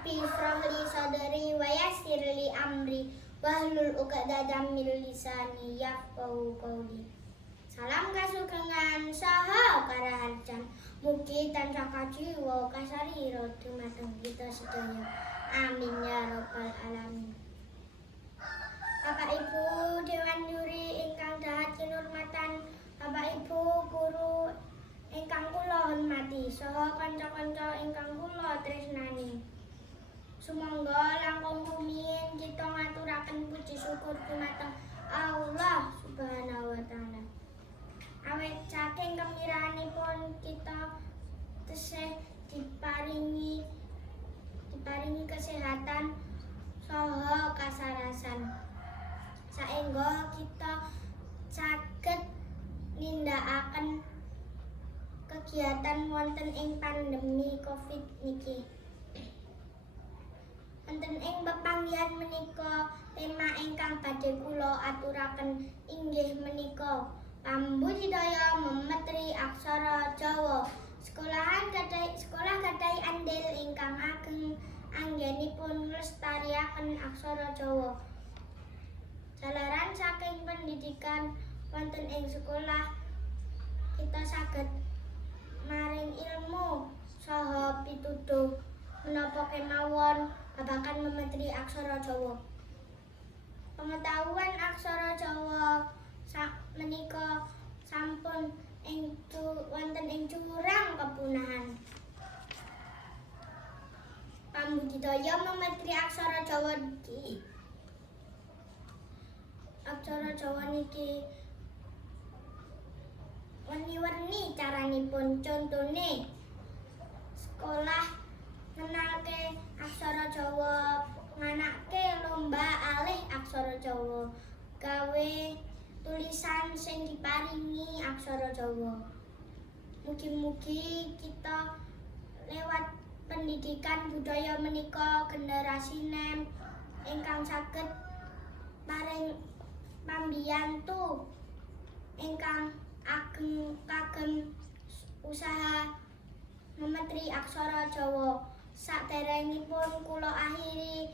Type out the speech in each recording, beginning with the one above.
Rabbi shrah li sadri wa yassir li amri wahlul 'uqdatam min lisani yafqahu qawli. Salam kasugengan saha karaharjan, mugi tansah kajiwa kasarira dumateng kita sedaya. Amin ya rabbal alamin. Bapak Ibu Dewan Juri ingkang dahat kinurmatan, Bapak Ibu guru ingkang kula hormati, saha kanca-kanca ingkang kula tresnani. Sumangga langkung rumiyin kita ngaturaken puji syukur dumateng Allah Subhanahu wa taala. Awit saking kemirahanipun kita tesih diparingi kesehatan saha kasarasan, saengga kita saged nindakaken kegiatan wonten ing pandemi Covid niki. Wonten ing pepanggihan menika tema ingkang badhe kula aturaken inggih menika pambudidaya memetri aksara Jawa. Sekolah gadhahi andil ingkang ageng anggenipun nglestariaken aksara Jawa. Jalaran saking pendidikan wonten ing sekolah kita saged maring ilmu saha pituduh menapa kemawon babagan memetri aksara Jawa. Pengetahuan aksara Jawa menika sampun wonten ing jurang kepunahan. Pambudidaya memetri aksara Jawa niki werni-werni caranipun. Contone sekolah ngenalke aksara Jawa, nganake lomba alih aksara Jawa, gawe tulisan sing diparingi aksara Jawa. Mugi-mugi kita lewat pendidikan budaya menika generasi nem ingkang saged paring pambiyantu ingkang ageng kagem usaha memetri aksara Jawa. Saderengipun kula akhiri,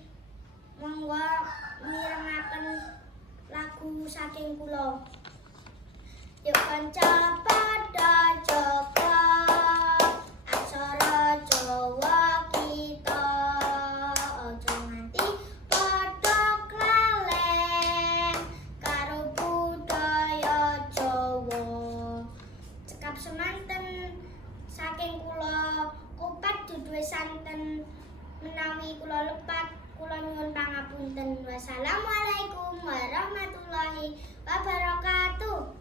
monggo mirengaken lagu saking kula. Yuk kanca padha jaga aksara Jawa kita, aja nganti padha klalen karo budaya Jawa. Cekap semanten saking kula, kupat duduhe santen, menawi kula lepat kula nyuwun pangapunten. Wassalamualaikum warahmatullahi wabarakatuh.